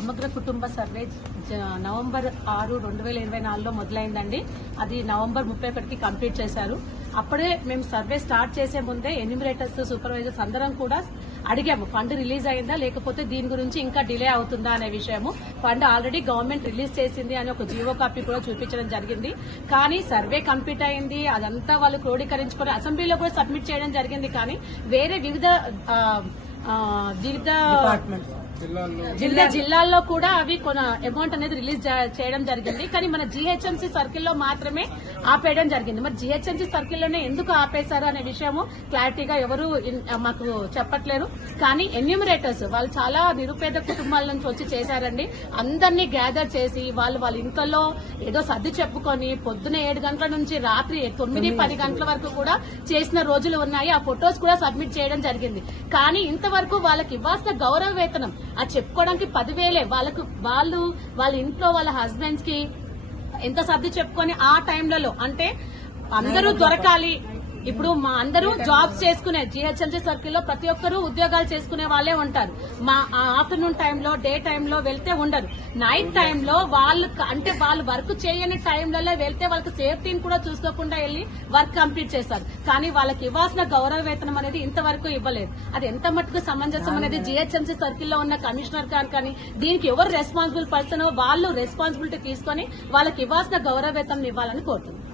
సమగ్ర కుటుంబ సర్వే జ- నవంబర్ ఆరు రెండు వేల ఇరవై నాలుగులో మొదలైందండి. అది నవంబర్ ముప్పై ఒకటికి కంప్లీట్ చేశారు. అప్పుడే మేము సర్వే స్టార్ట్ చేసే ముందే ఎన్యూమిరేటర్స్ సూపర్వైజర్స్ అందరం కూడా అడిగాము ఫండ్ రిలీజ్ అయిందా లేకపోతే దీని గురించి ఇంకా డిలే అవుతుందా అనే విషయము. ఫండ్ ఆల్రెడీ గవర్నమెంట్ రిలీజ్ చేసింది అని ఒక జీవో కాపీ కూడా చూపించడం జరిగింది. కానీ సర్వే కంప్లీట్ అయింది అదంతా వాళ్ళు క్రోడీకరించుకొని అసెంబ్లీలో కూడా సబ్మిట్ చేయడం జరిగింది. కానీ వేరే వివిధ వివిధ వివిధ జిల్లాల్లో కూడా అవి కొన అమౌంట్ అనేది రిలీజ్ చేయడం జరిగింది. కానీ మన జీహెచ్ఎంసీ సర్కిల్లో మాత్రమే ఆపేయడం జరిగింది. మరి జీహెచ్ఎంసీ సర్కిల్లోనే ఎందుకు ఆపేశారు అనే విషయము క్లారిటీగా ఎవరు మాకు చెప్పట్లేరు కానీ ఎన్యూమరేటర్స్ వాళ్ళు చాలా నిరుపేద కుటుంబాల నుంచి వచ్చి చేశారండి. అందరినీ గ్యాదర్ చేసి వాళ్ళు వాళ్ళ ఇంట్లో ఏదో సర్ది చెప్పుకొని పొద్దున ఏడు గంటల నుంచి రాత్రి తొమ్మిది పది గంటల వరకు కూడా చేసిన రోజులు ఉన్నాయి. ఆ ఫొటోస్ కూడా సబ్మిట్ చేయడం జరిగింది. కానీ ఇంతవరకు వాళ్ళకి ఇవ్వాల్సిన గౌరవ వేతనం. అది చెప్పుకోవడానికి పదివేలే. వాళ్ళకు వాళ్ళు వాళ్ళ ఇంట్లో వాళ్ళ హస్బెండ్స్కి ఎంత సర్ది చెప్పుకొని ఆ టైంలలో అంటే అందరూ దొరకాలి. ఇప్పుడు మా అందరూ జాబ్స్ చేసుకునే జిహెచ్ఎంసీ సర్కిల్లో ప్రతి ఒక్కరూ ఉద్యోగాలు చేసుకునే వాళ్ళే ఉంటారు. మా ఆఫ్టర్నూన్ టైంలో డే టైంలో వెళ్తే ఉండరు. నైట్ టైంలో వాళ్ళు అంటే వాళ్ళు వర్క్ చేయని టైంలలో వెళ్తే వాళ్ళకి సేఫ్టీని కూడా చూసుకోకుండా వెళ్ళి వర్క్ కంప్లీట్ చేస్తారు. కానీ వాళ్ళకి ఇవ్వాల్సిన గౌరవ వేతనం అనేది ఇంతవరకు ఇవ్వలేదు. అది ఎంత మట్టుకు సమంజసం అనేది జిహెచ్ఎంసీ సర్కిల్లో ఉన్న కమిషనర్ గారు కానీ దీనికి ఎవరు రెస్పాన్సిబుల్ పర్సన్ వాళ్ళు రెస్పాన్సిబిలిటీ తీసుకొని వాళ్ళకి ఇవ్వాల్సిన గౌరవ వేతనం ఇవ్వాలని కోరుతున్నాను